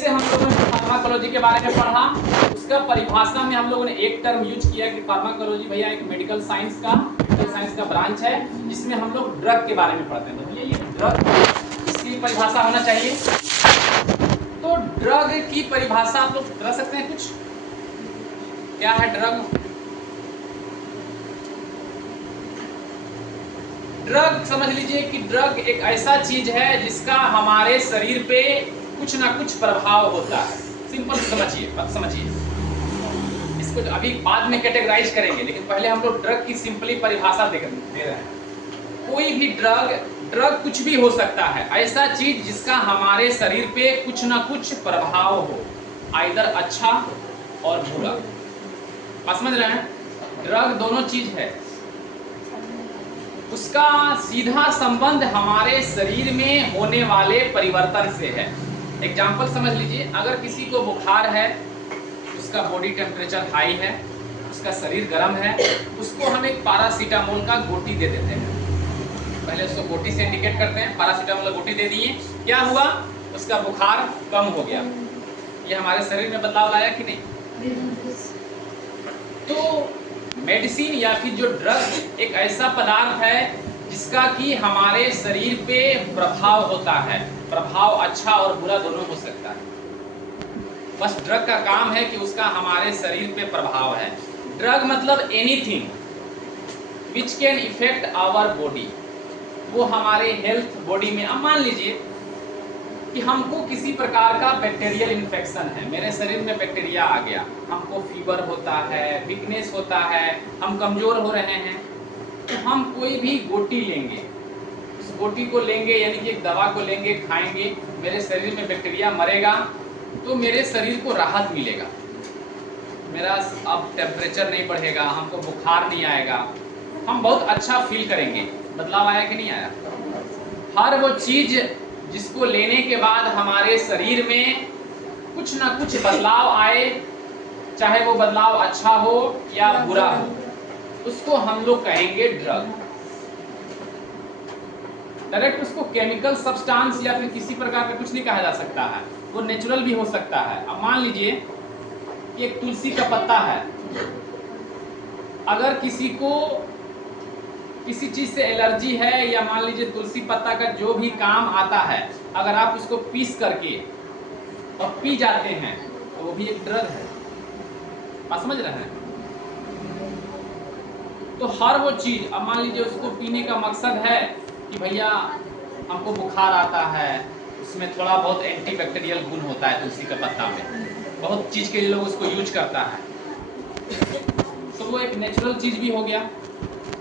जैसे हम लोगों ने फार्माकोलॉजी के बारे में पढ़ा, उसका परिभाषा में हम लोगों ने एक टर्म यूज किया कि फार्माकोलॉजी भैया एक मेडिकल साइंस का ब्रांच है जिसमें हम लोग ड्रग के बारे में पढ़ते हैं। तो भैया ये ड्रग, इसकी परिभाषा होना चाहिए। तो ड्रग की परिभाषा आप लोग बता सकते हैं कुछ, क्या है ड्रग? ड्रग समझ लीजिए कि ड्रग एक ऐसा चीज है जिसका हमारे शरीर पे कुछ ना कुछ प्रभाव होता है। सिंपल समझिए इसको अभी बाद में कैटेगराइज करेंगे, लेकिन पहले हम लोग ड्रग की सिंपली परिभाषा दे रहे हैं। कोई भी ड्रग कुछ भी हो सकता है, ऐसा चीज जिसका हमारे शरीर पे कुछ ना कुछ प्रभाव हो, आइदर अच्छा और बुरा। आप समझ रहे हैं? ड्रग दोनों चीज है, उसका सीधा संबंध हमारे शरीर में होने वाले परिवर्तन से है। एग्जाम्पल समझ लीजिए, अगर किसी को बुखार है, उसका बॉडी टेम्परेचर हाई है, उसका शरीर गर्म है, उसको हम एक पैरासीटामोल का गोटी दे देते हैं। पहले उसको गोटी से इंडिकेट करते हैं, पैरासीटामोल का गोटी दे दिए, क्या हुआ? उसका बुखार कम हो गया। ये हमारे शरीर में बदलाव लाया कि नहीं? तो मेडिसिन या फिर जो ड्रग एक ऐसा पदार्थ है जिसका कि हमारे शरीर पे प्रभाव होता है। प्रभाव अच्छा और बुरा दोनों हो सकता है। बस ड्रग का काम है कि उसका हमारे शरीर पे प्रभाव है। ड्रग मतलब anything which can affect our body, वो हमारे हेल्थ बॉडी में। अब मान लीजिए कि हमको किसी प्रकार का बैक्टीरियल इन्फेक्शन है, मेरे शरीर में बैक्टीरिया आ गया, हमको फीवर होता है, वीकनेस होता है, हम कमजोर हो रहे हैं, तो हम कोई भी गोटी लेंगे, उस गोटी को लेंगे यानी कि एक दवा को लेंगे, खाएंगे, मेरे शरीर में बैक्टीरिया मरेगा तो मेरे शरीर को राहत मिलेगा, मेरा अब टेम्परेचर नहीं बढ़ेगा, हमको बुखार नहीं आएगा, हम बहुत अच्छा फील करेंगे। बदलाव आया कि नहीं आया? हर वो चीज जिसको लेने के बाद हमारे शरीर में कुछ ना कुछ बदलाव आए, चाहे वो बदलाव अच्छा हो या बुरा हो, उसको हम लोग कहेंगे ड्रग। डायरेक्ट उसको केमिकल सब्सटेंस या फिर किसी प्रकार का कुछ नहीं कहा जा सकता है, वो नेचुरल भी हो सकता है। अब मान लीजिए कि एक तुलसी का पत्ता है, अगर किसी को किसी चीज से एलर्जी है या मान लीजिए तुलसी पत्ता का जो भी काम आता है, अगर आप उसको पीस करके और पी जाते हैं तो वो भी एक ड्रग है। आप समझ रहे हैं? तो हर वो चीज, अब मान लीजिए उसको पीने का मकसद है कि भैया हमको बुखार आता है, उसमें थोड़ा बहुत एंटीबैक्टीरियल गुण होता है तुलसी के पत्ता में, बहुत चीज के लिए लोग उसको यूज करता है, तो वो एक नेचुरल चीज भी हो गया।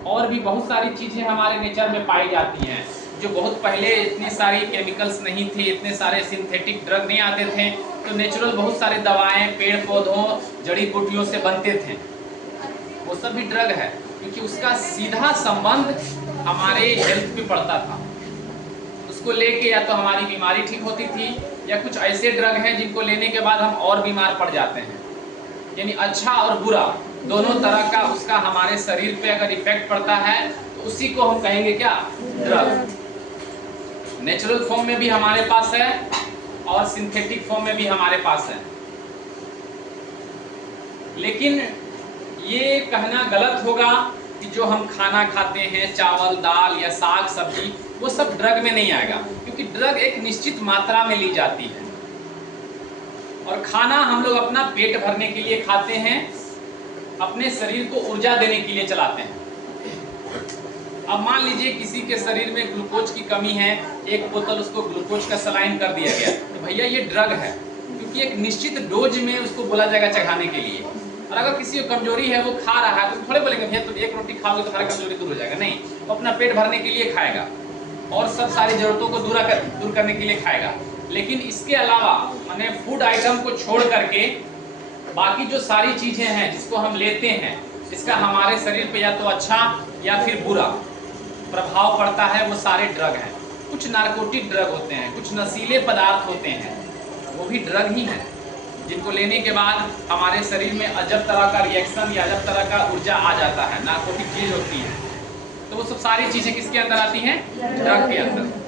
और भी बहुत सारी चीजें हमारे नेचर में पाई जाती हैं जो बहुत पहले इतनी सारी केमिकल्स नहीं थी, इतने सारे सिंथेटिक ड्रग नहीं आते थे, तो नेचुरल बहुत सारे दवाएं पेड़ पौधों जड़ी बूटियों से बनते थे, वो सब भी ड्रग है, क्योंकि उसका सीधा संबंध हमारे हेल्थ पे पड़ता था। उसको लेके या तो हमारी बीमारी ठीक होती थी या कुछ ऐसे ड्रग हैं जिनको लेने के बाद हम और बीमार पड़ जाते हैं। यानी अच्छा और बुरा दोनों तरह का उसका हमारे शरीर पे अगर इफेक्ट पड़ता है तो उसी को हम कहेंगे क्या? ड्रग। नेचुरल फॉर्म में भी हमारे पास है और सिंथेटिक फॉर्म में भी हमारे पास है। लेकिन ये कहना गलत होगा कि जो हम खाना खाते हैं, चावल दाल या साग सब्जी, वो सब ड्रग में नहीं आएगा, क्योंकि ड्रग एक निश्चित मात्रा में ली जाती है। और खाना हम लोग अपना पेट भरने के लिए खाते हैं, अपने शरीर को ऊर्जा देने के लिए चलाते हैं। अब मान लीजिए किसी के शरीर में ग्लूकोज की कमी है, एक बोतल उसको ग्लूकोज का सलाइन कर दिया गया, तो भैया ये ड्रग है, क्योंकि एक निश्चित डोज में उसको बोला जाएगा चढ़ाने के लिए। और अगर किसी को कमजोरी है, वो खा रहा है, तो थोड़े बोलेंगे भैया तुम एक रोटी खाओगे तो तुम्हारा कमजोरी दूर हो जाएगा। नहीं, वो अपना पेट भरने के लिए खाएगा और सब सारी जरूरतों को दूर करने के लिए खाएगा। लेकिन इसके अलावा माने फूड आइटम को छोड़ करके बाकी जो सारी चीजें हैं जिसको हम लेते हैं, इसका हमारे शरीर पे या तो अच्छा या फिर बुरा प्रभाव पड़ता है, वो सारे ड्रग हैं। कुछ नार्कोटिक ड्रग होते हैं, कुछ नशीले पदार्थ होते हैं, वो भी ड्रग ही हैं, जिनको लेने के बाद हमारे शरीर में अजब तरह का रिएक्शन या अजब तरह का ऊर्जा आ जाता है, नार्कोटिक चीज होती है। तो वो सब सारी चीजें किसके अंदर आती हैं? ड्रग के अंदर।